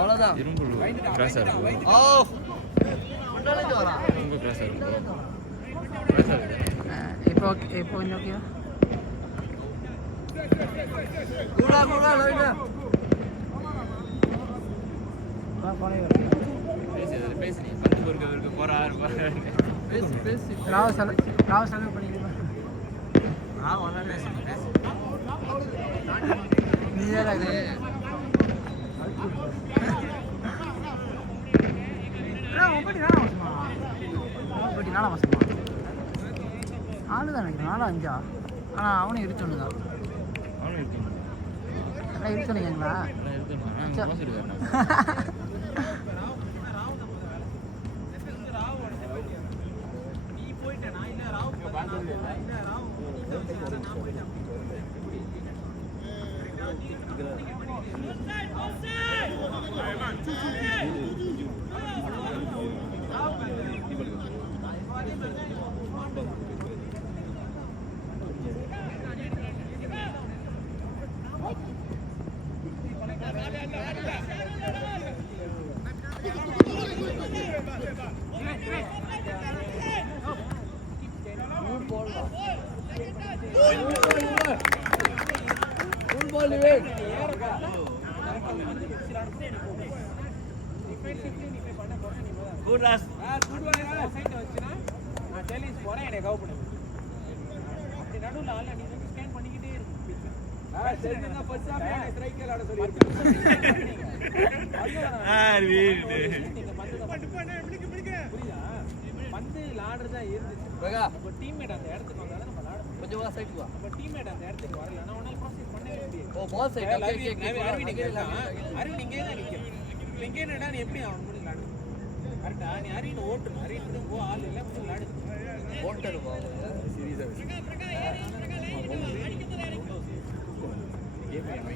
அவ்வளவுதான். இரும்பு கிராஸா இருக்கு. ஆஃப். ரொம்ப கிராஸா இருக்கு. இப்போ ஓகே. கூடா லைட். பேசி பத்து பேருக்கு போறாரு. பேசி. ராவ் செலவு பண்ணிக்கலாம். பேசி. நீதான் இது. நாலா மாசமா ஆளுதான் நினைக்கிறேன். 4 5 ஆனால் அவனும் இருக்கணுதான். எல்லாம் இருக்கணுங்களா?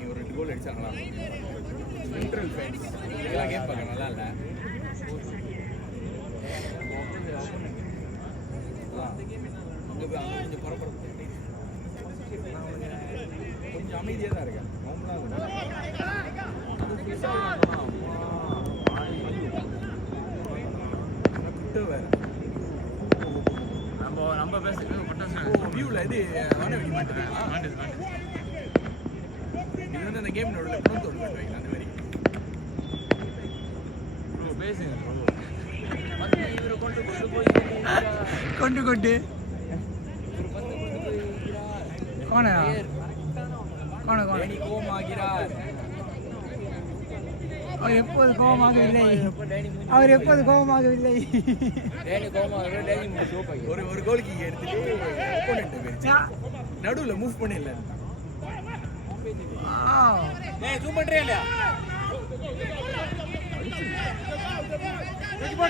ஒரு 2 கோல் அடிச்சாங்களா? சென்ட்ரல் ஃபேன்ஸ் இதெல்லாம் கேம் பார்க்க நல்லா இல்லை. அங்கே கொஞ்சம் பரபரப்பு, கொஞ்சம் அமைதியாக தான் இருக்கேன். வேறு நம்ம பேசுறது வியூவில் இது வைக்க மாட்டேன். இது வந்து அந்த கேம் நடுவில் தோல் வைக்கலாம். அந்த மாதிரி பேசுங்க. கொண்டு கோமாகிறார். அவர் எப்போது கோபமாகவில்லை. ஒரு கோலுக்கு எடுத்துட்டு நடுவில் மூவ் பண்ணிடல. ஜூம் பண்றே இல்லையா?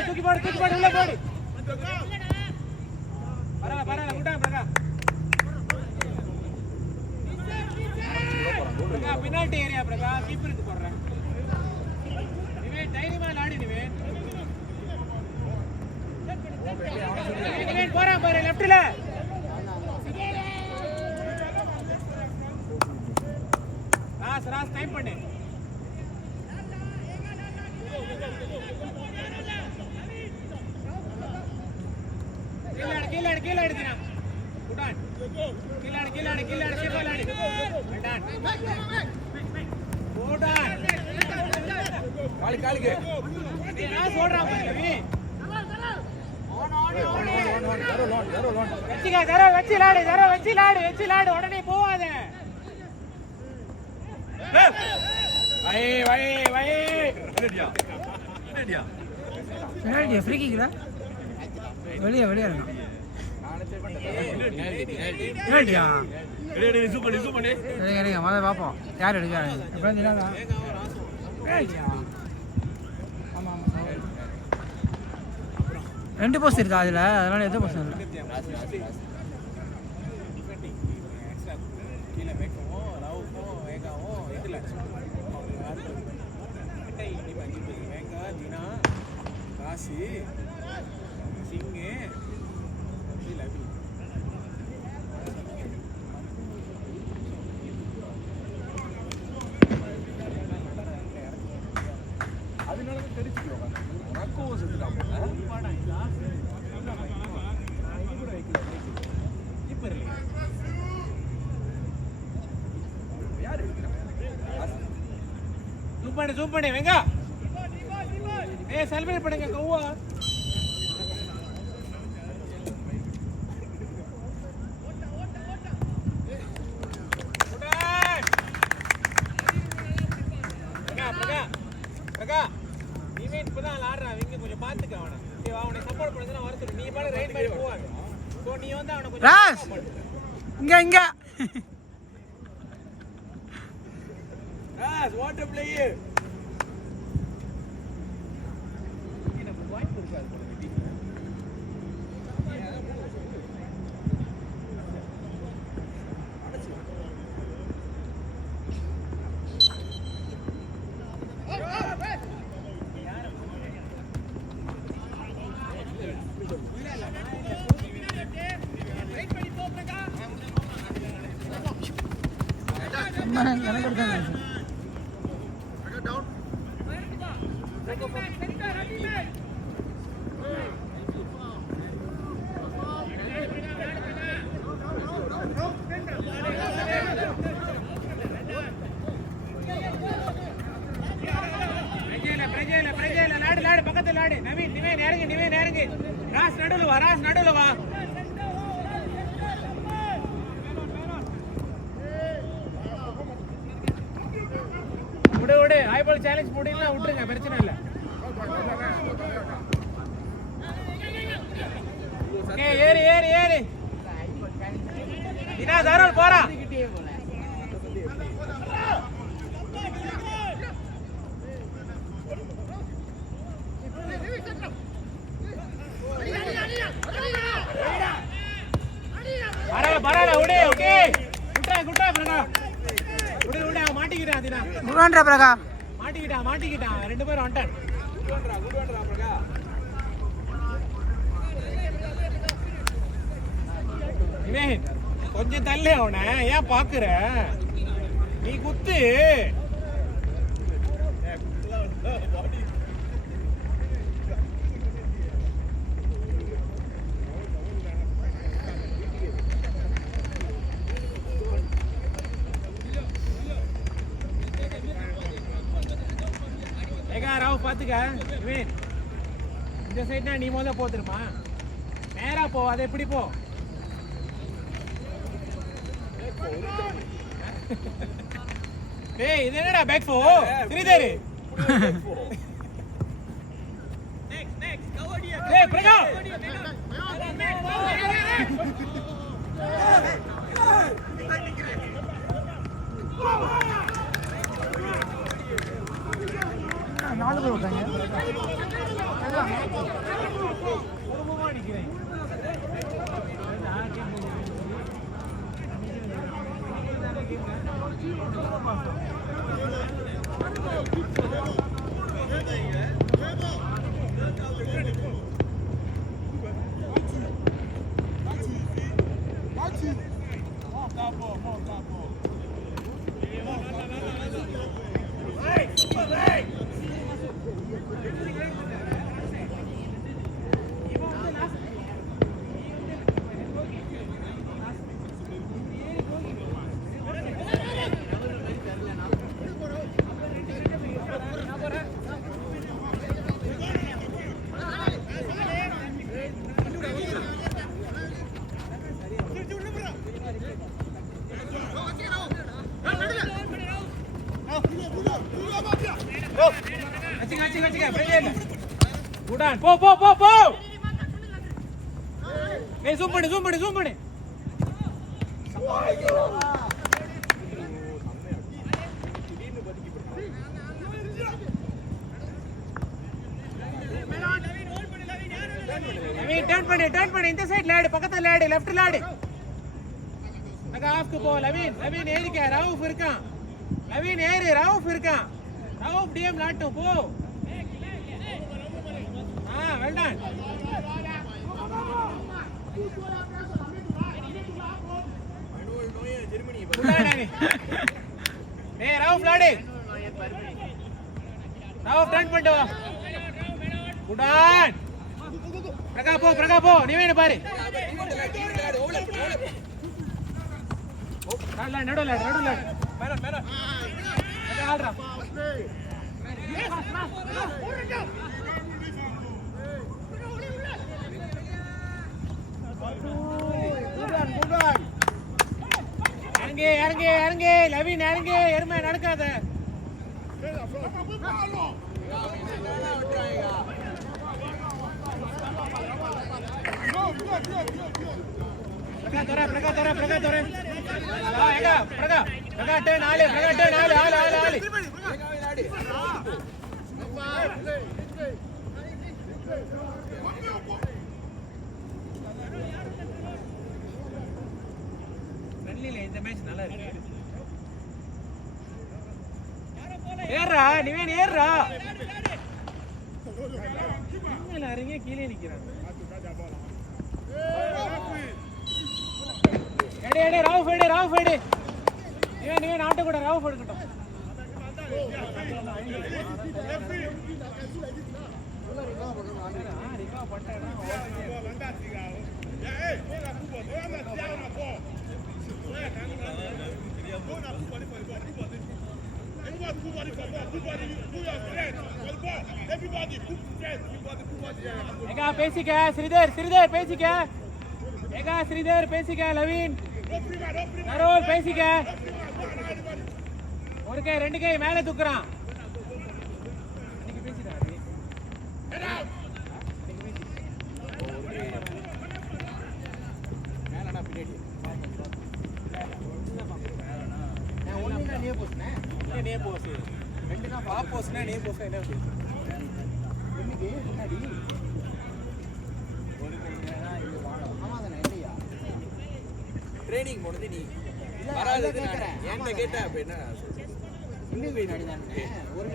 தூக்கி போடு உள்ள போடு. பரவாயில்ல விட்டாங்க பிரகா. Penalty area பிரகா. கீப்பருக்கு போடுறேன். நிவே தைரியமா ஆடி நிவே. நிவே போறா பாரு லெஃப்ட்ல. ராஸ் டைம் பண்ணு. கீழ எடுத்துனா குடான். கீழ சேஃபாலாடி. குடான். காலுக்கு ராஸ் ஓடுறா பாரு நீ. வச்சு லாடு உடனே போவாத. வெளியே பார்ப்போம் யார் எடுக்கிறாங்க. 2 போஸ்ட் இருக்கா அதில்? அதனால எந்த போஸ்ட் இல்லை. ஜூம் பண்ணி வெங்க. செலிப்ரேட் பண்ணுங்க கௌவா. இப்பதான் ஆடுறான் இங்க கொஞ்சம் பாத்துக்க அவனை. அவனை சப்போர்ட் பண்ணுறதுனா வர சொல்லு. நீ பாரு ரைட் மாதிரி போவாங்க. ஸோ நீ வந்து அவனை கொஞ்சம் ராஸ் இங்க ராஸ் வாட் அ பிளே. வாய்ப்பு இருக்காது போல எனக்கு எடுத்தாங்க. லாடு பக்கத்துல லாடு. நவீன் இறங்கு. ராஸ் நடுவுல வா. விடு ஹைபால் சேலஞ்ச் போடுறீங்களா விட்டுருங்க, பிரச்சனை இல்லை. ஏறு இனா தாராள் போறா. பரவாயில்ல விடு. ஓகே குட்டா பிரகா விடு மாட்டிக்கிட்டான். அதினா குடுவான்டா பிரகா மாட்டிக்கிட்டான். ரெண்டு பேரும் வந்துட்டான். குடுவான்டா பிரகா. இவன் கொஞ்சம் தள்ளு. அவனை ஏன் பாக்குற? நீ குத்து. ராவ் பாத்துக்க. இந்த சைட்னா நீ முதல்ல போத்துருமா? நேரா போ. அதை எப்படி போ? டேய் இது என்னடா பேக் போ ஸ்ரீதர். டேய் பிரகா நாலு பேர் விட்டாங்க. போ. ஏய் ஜூம் பண்ணு. டர்ன் பண்ணு. இந்த சைடு லாடு, பக்கத்துல லாடு, லெஃப்ட் லாடு. அங்க ஆஃப்க்கு போ. லவீன் ஏறிக்க. ரவுஃப் இருக்கான். ரவுஃப் இருக்கான். ரவுஃப் டிஎம் லாட்டு போ. Well done. ரவுஃப் லாடு. ரவுஃப் டர்ன் பண்ணிட்டு வா. குடான் பிரகா போ நீ வேணும் பாரு நடுல ஆடுறா இறங்கு லவின் இறங்கு எருமை நடக்காத பிரகா தோற நாலு இந்த மேட்ச் நல்லா இருக்கு ஏறா நீவேன் ஏறா இறங்கி கீழே நிக்கிறான் எடே ராவ் ஃபெடு நீவேன் ஆட்ட கூட ராவ் எடுக்கட்டும் பேசிக்க ஸ்ரீதர் பேசிக்க ஸ்ரீதர் பேசிக்க லவின் நரோல் பேசிக்க ஒரு கை ரெண்டு கை மேல தூக்குறான் ட்ரைனிங் போனது நீ வராது என்ன கேட்டா அப்ப என்ன ஒரு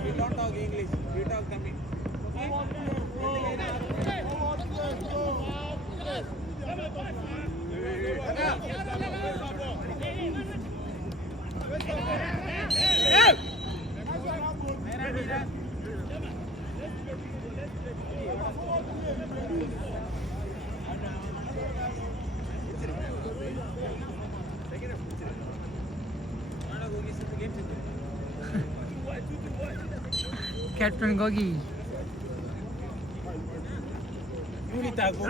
we don't talk English, we talk Tamil. Captain Gogi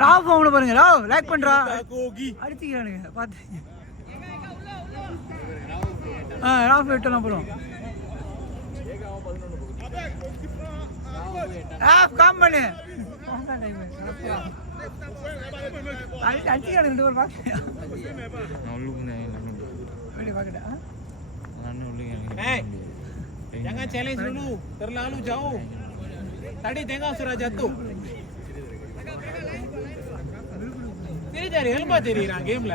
Rao அவங்கள பாருங்க ராவ் லைக் பண்றா அடிச்சுக்கிறானுங்க பாத்து ராவ் விட்டலாம் போறோம் காம் பண்ணு அடிச்சுக்கிறானுங்க ரெண்டு பேர் பாக்க jangan challenge dulu terlalu jauh tadi tengok sudah jatuh ini dari helmet தெரியுறான் கேம்ல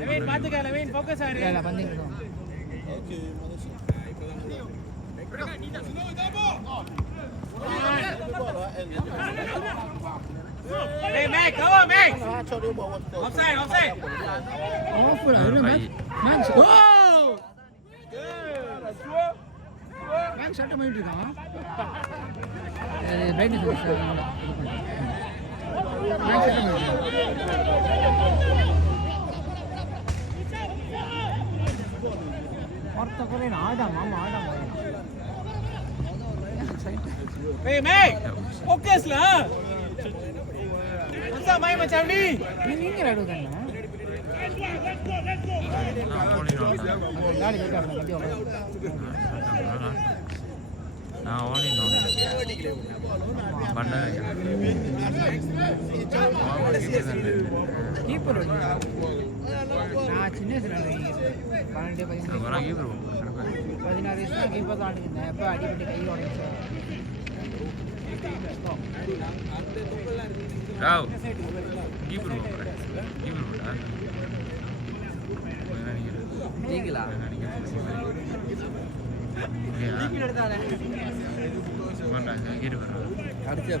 லவின் பாத்துக்க லவின் ஃபோக்கஸ் ஆறு இல்ல பண்ணிட்டோம் okay Hey Mac, come on Mac. Offside. Offside. Man. Oh! Man shot பண்ணிட்டு இருக்கான். பேட்டி சொல்றா. Man shot பண்ணிட்டு. ஒருத்த கோலே ஆடா மாமா ஆடா. Hey Mac. Focus lah. Masa main macam ni? Ini radu kan? Lari dekat mana dia? Nah, only no. Bandar. Keeper. Nah, Chinese radu ini. Bandar dia paling. Orang keeper. 16 வயசுல keeper தான் ஆடுங்க. எப்ப அடிபட்டு கை உடைச்சு. Rao. Keeper. அடிக்கலாம் அடிச்சா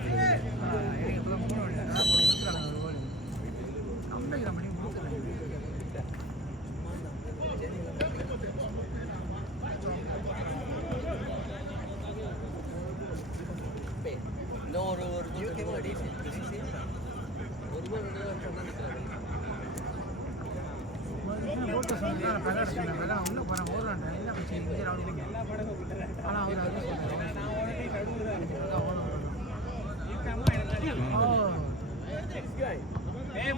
இன்னும் ஒரு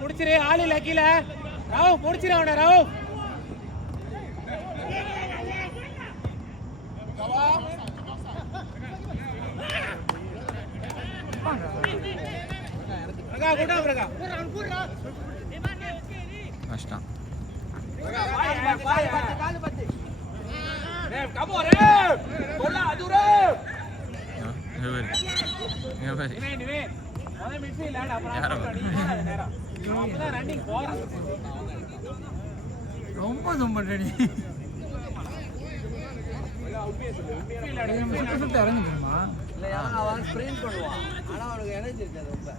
முடிச்சிரு ஆள் இல்ல கீழே ராவ் முடிச்சிரு அவன ராவ் பிரகா குடா பிரகா கஷ்டம் கால் பத்து கம் on ரே போடா அது ரே நிவே அத மிட்ஃபீல்ட் ஆட அப்புறம் நேரா அப்பதான் ரன்னிங் போறான் ரொம்ப சம்பட்டடி சுத்த இறங்குமா இல்ல அவன் ஸ்ப்ரிண்ட் பண்ணுவான் ஆனா அவனுக்கு எனர்ஜி இருக்காது ரொம்ப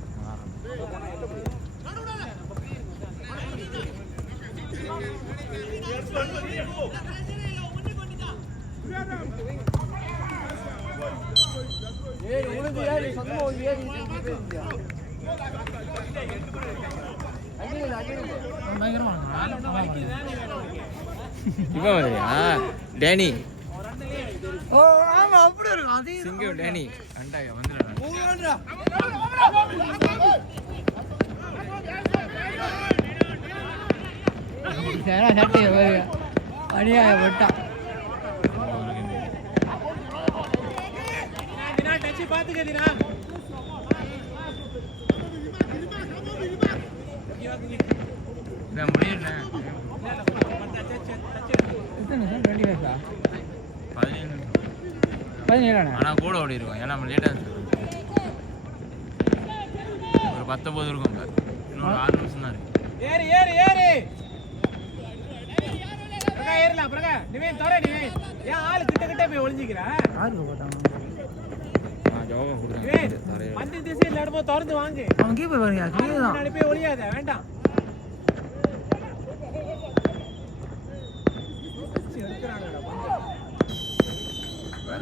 ஏய் உனக்கு ஏறி சொந்தமா ஒரு ஏறி இவன் மாதிரியா டேனி ஓ ஆமா அப்படி இருக்கும் அது சிங்கம் டேனி அண்டாயா வந்துடுறா போடுறா சேரா சட்டை அடியாய விட்டா தினா டச் பாத்துக்க தினா நான் முடியல எத்தனை சார் 25 15 17 ஆனா கூட ஓடி இருக்கும் ஏன்னா நம்ம லேட்டா ஒரு 19 இருக்கும் இன்னொரு 6 நிமிஷம் தான் இருக்கு ஏறு ஏறு ஏறு பிரகா ஏறலாம் பிரகா நிவேன் தோற நிவேன் ஏன் ஆளு கிட்ட போய் ஒளிஞ்சிக்கிறா யாருக்கு போட்டான் நான் ஜவாபம் நிவேன் கொடுக்குறேன் பந்து திசையில் இடமோ திறந்து வாங்கு அவன் கீப்பர் பாருங்க கிளியர் தான் முன்னாடி போய் ஒளியாத வேண்டாம்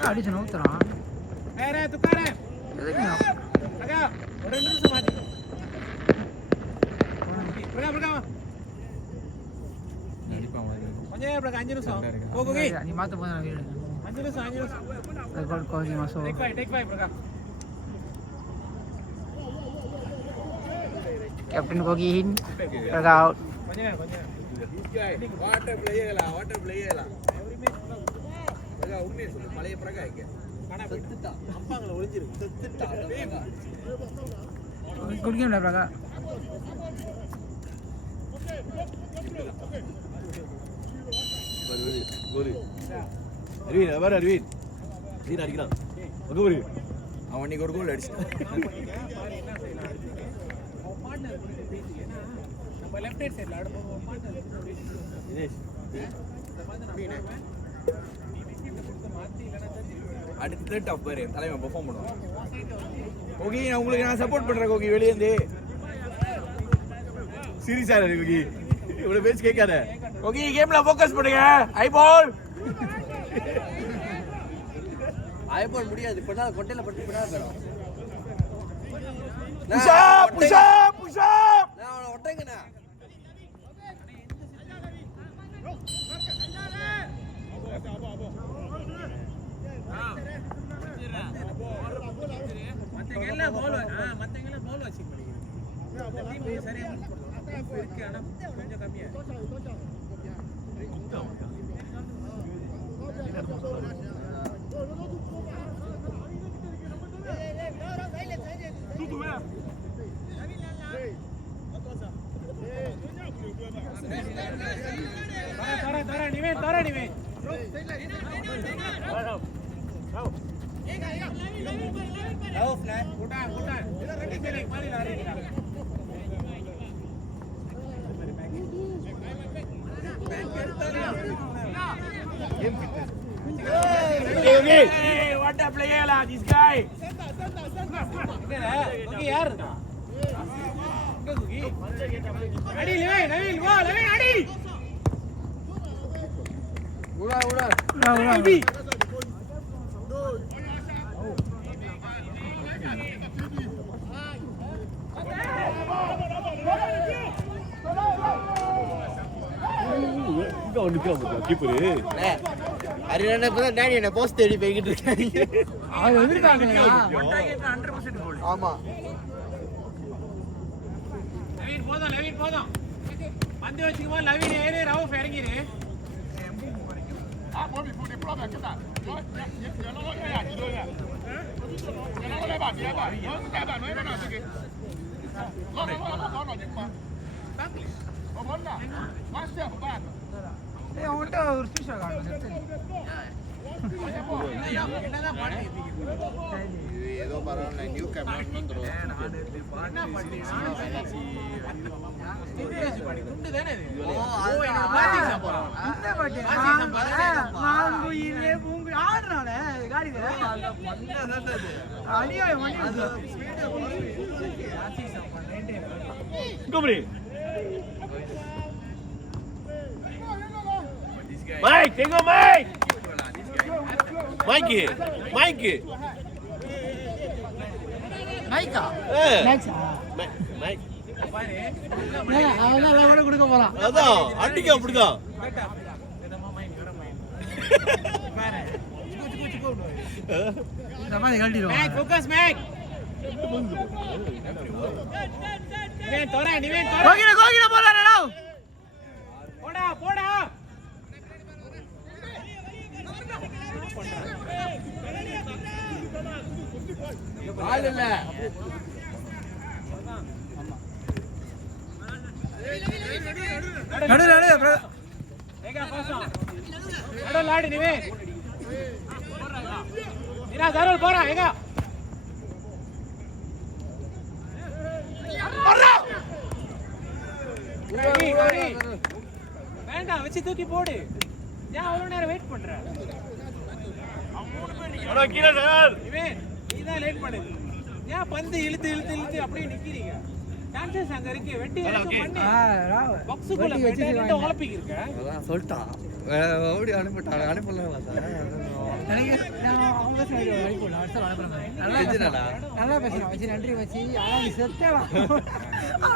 அடிச்சு நோத்துறான் வேற துக்கார எதுக்கு பிரகா ஒரு 2 நிமிஷம் மாத்திக்கோ பிரகா பிரகா கொஞ்ச நேரம் பிரகா 5 நிமிஷம் போகுங்க நீ மாத்த போதா வீடு 5 நிமிஷம் ரெக்கார்ட் கோஜி மாசோ டேக் 5 பிரகா कैप्टन कोगिन प्रगा आउट கொஞ்ச நேரம் வாட்டர் பிளேயலாம் பிரகா உண்மையை சொல்லு பழைய பிரகா இங்க செத்துட்டா அம்பாங்கள ஒளிஞ்சிருக்கு செத்துட்டா गुड गेम है प्रगा கோலி அரவிந்த் அவர் அரவிந்த் சீன் அடிக்கிறான் அங்க ஒரு அவன் இன்னைக்கு ஒரு கோல் அடிச்சான் நம்ம லெஃப்ட் ஹேண்ட் சைடுல ஆட போவோம் தினேஷ் அடுத்த டாப் பாரு தலைவன் பெர்ஃபார்ம் பண்ணுவான் கோகி நான் உங்களுக்கு நான் சப்போர்ட் பண்றேன் கோகி வெளியே இருந்து சீரியஸா இருக்கு கோகி இவ்வளவு பேச்சு கேட்காத கோகி கேம்ல ஃபோக்கஸ் பண்ணுங்க ஐ பால் முடியாது பண்ணா கொட்டையில பட்டு பண்ணா போறோம் புஷ் அப் நான் அவன ஒட்டங்கனா மத்தங்கெல்லாம் பால் வாட்சிங் பண்ணிக்கிறேன் டீம் சரியா இருக்கு ஆனா கொஞ்சம் கம்மியா தர நிவேன் Hey, what a player lah, this guy. Okay, yaar. Adi, Levin, go, Levin, Adi. Adi. ஆமா லெவின் போதும் வந்து வச்சுக்குமா லெவின் ஏறி ரவுஃப் இறங்கிரு அவன்கிட்ட ஒரு ஸ்பீஷா ஏதோ பரவாயில்ல new camera Mike, take go Mike. Mikey. மைக்கா Mike. அவன் கொடுக்க போறான் அதான் அடிக்க அப்படிதான் இந்த மாதிரி கழட்டிடுவான் Mike, focus Mike. Niven தோற கோகில போறானடா போடா ஆள் இல்ல நடு ஏகா பாசம் நடு லாடி நிவேன் நீனா தாரோல் போறா ஏகா வேண்டாம் வச்சு தூக்கி போடு ஏன் அவ்வளவு நேரம் வெயிட் பண்ற கீழே சார் நிவேன் நீதான் லேட் பண்ணுது ஏன் பந்து இழுத்து அப்படியே நிக்கிறீங்க சான்சஸ் அங்க இருக்கு வெட்டி பண்ணி பாக்ஸுக்குள்ள போயிட்டு உலப்பிக்கு இருக்க அதான் சொல்லிட்டான் ஓடி அனுப்பிட்டான் அனுப்பலாம் அவங்க சைடு அனுப்புறேன் நல்லா பேசுறான் வச்சு நன்றி வச்சு ஆனா நீ செத்தவா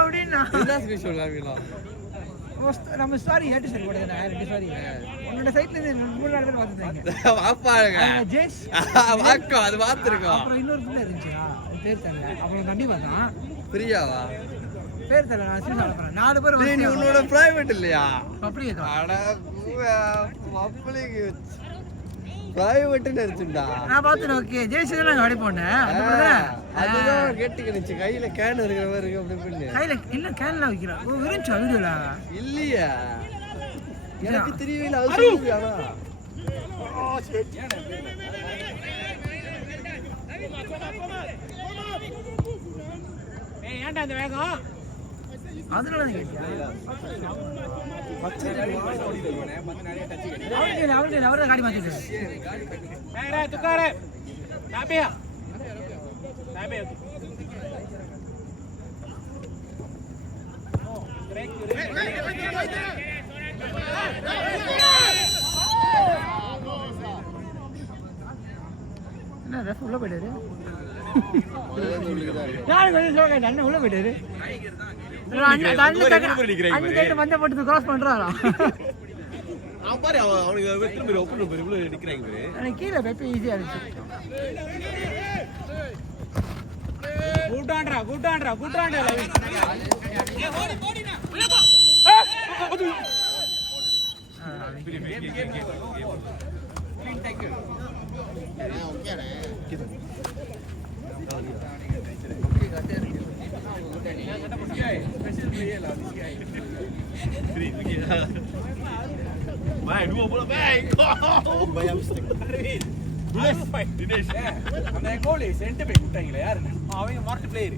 அப்படின்னா நம்ம ஸ்டாரி ஏட்டு சரி போடுங்க ரெண்டு ஸ்டாரி உன்னோட சைட்ல இருந்து 3-4 பேர் பார்த்துட்டாங்க வாப்பாருங்க ஜெஸ் வாக்கோ அது பார்த்துருக்கோம் அப்புறம் இன்னொரு பிள்ளை இருந்துச்சு பேர் தெரியல அப்புறம் தண்ணி பார்த்தான் பிரியாவா பேர் தெரியல நான் சீசன் அனுப்புறேன் 4 பேர் நீ உன்னோட பிரைவேட் இல்லையா அப்படியே அட பப்ளிக் பிரைவேட் நினைச்சுடா நான் பார்த்தேன் ஓகே ஜெய்ஸ் தான் அடி போனேன் அதுதான் கேட்டுக்கிச்சு கையில கேன் இருக்கிற மாதிரி இருக்கு அப்படி பண்ணு கையில இல்ல கேன்ல வைக்கிறா ஓ விருந்துச்சா வீடியோல இல்லையா எனக்கு தெரியல அது சொல்லுவியானா ஏய் ஏன்டா அந்த வேகம் அதனால தான் கேட்டியா அவரே காடி மாத்திட்டு ஏய் துக்காரே நாபியா என்ன ரெஃப் உள்ள போயிட்டாரு யாரு கொஞ்சம் சொல்லுங்க அண்ணன் உள்ள போயிட்டாரு அண்ணன் மஞ்சள் போட்டு கிராஸ் பண்றாரா பாரு அவனுக்கு வெற்றி பேர் ஒப்பன் பேர் இவ்வளவு நிக்கிறாங்க பேரு எனக்கு கீழே வெப்ப ஈஸியா இருந்துச்சு கூட்டாண்டா Vai, dua bola baik. Bayar mistake. அந்த கோலி சென்ட் போய் விட்டாங்களே யாரு அவங்க மார்க் பிளேயர்